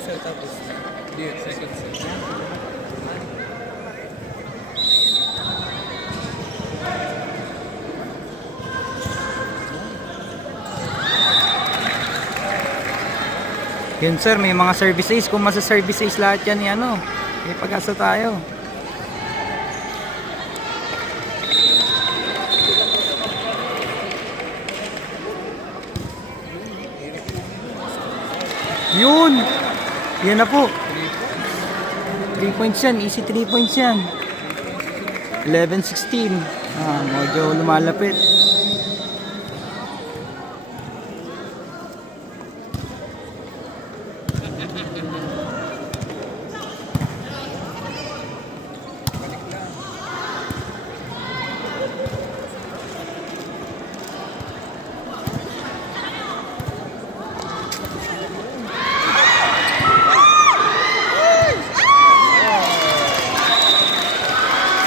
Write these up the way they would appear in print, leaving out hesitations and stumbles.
sir, tapos di second sir. Yun sir, may mga services. Kung masa-services lahat yan, ano, may pag-asa tayo. Yun! Yan na po. 3 points yan. Easy 3 points yan. 11-16. Medyo lumalapit.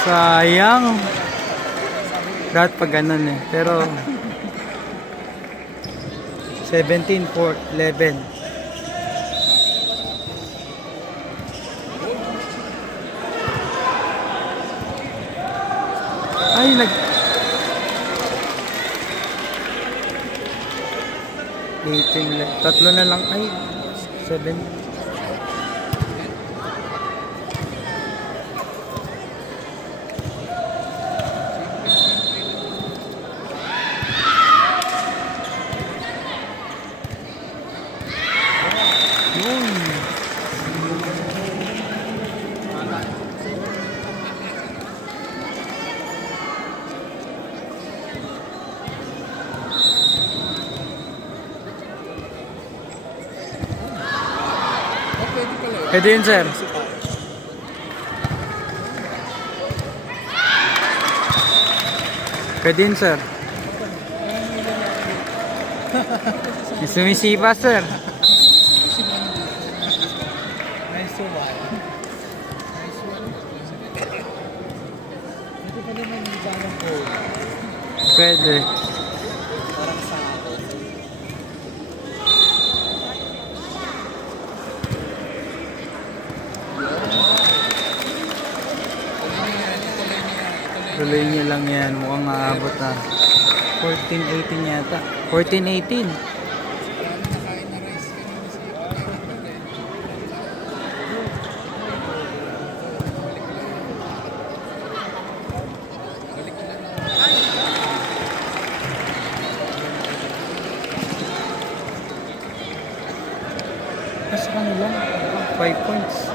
Sayang. Dapat pag ganun eh. Pero 17-4-11. Ay, tatlo na lang. Ay, 7. Pwede yun, sir. Pwede yun, sir. Sumisipa, sir. Nice one. Nice one. Ito pa naman yung parang po. Pwede. Parang sa ako. Tuloy niya lang yan. Mukhang aabot na. 14-18 yata. 14-18. Kasi kanila 5 points.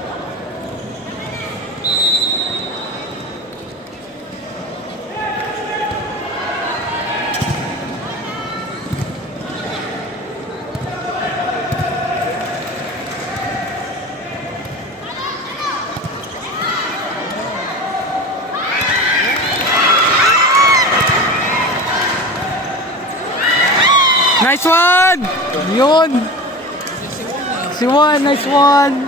Nice one! Yun! Si Juan, nice one!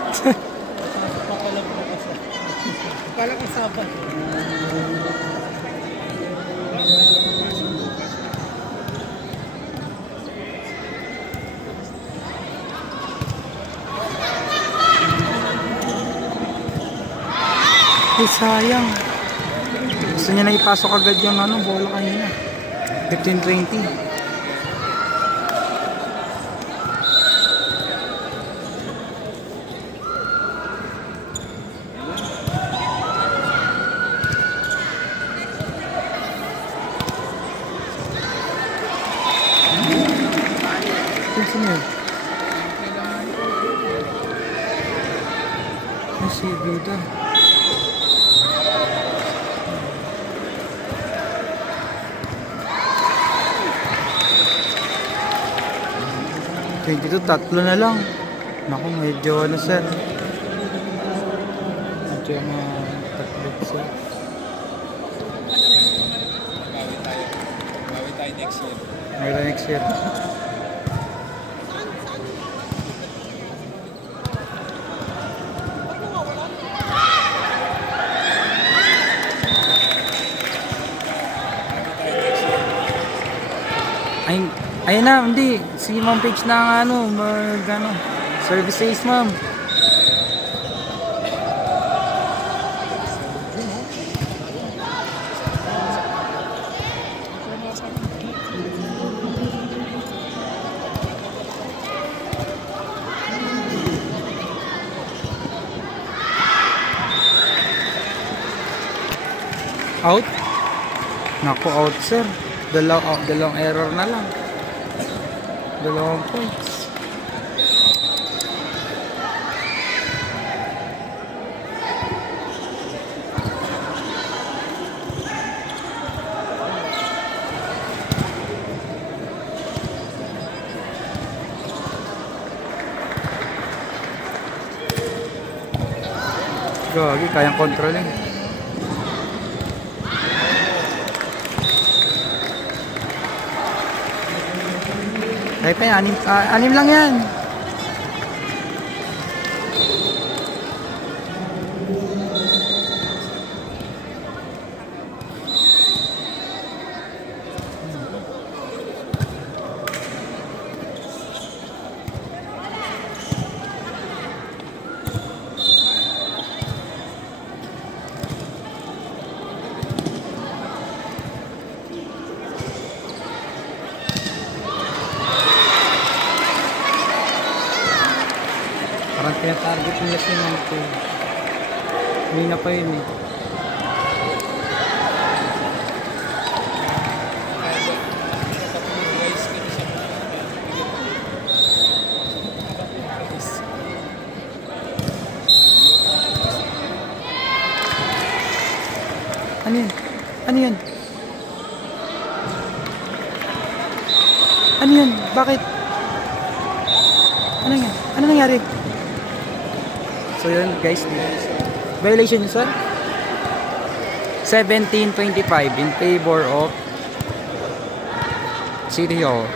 Parang kasaban. Ay, sayang. Gusto niya na ipasok agad yung bola kanina. 15-20. Sino yun? Ay, si Vida. Dito, tatlo na lang. Naku, medyo ano sir. Medyo tatlo sir. Bawi tayo next year. Mayroon next year. Ayun na, hindi. Si Ma'am Page na service ace, ma'am. Out? Naku, out sir. Dalawang error na lang. Dalawang points. Gagi, kayang kontrolin. Kaya pa yan, anim lang yan. Parang tinatarget nila si Monte. Hindi na pa yun eh. Ano yun? Ano yun? Ano yun? Bakit? Ano yan? Ano nangyari? So yun guys, violation yun sir? 17-25 in favor of City Hall.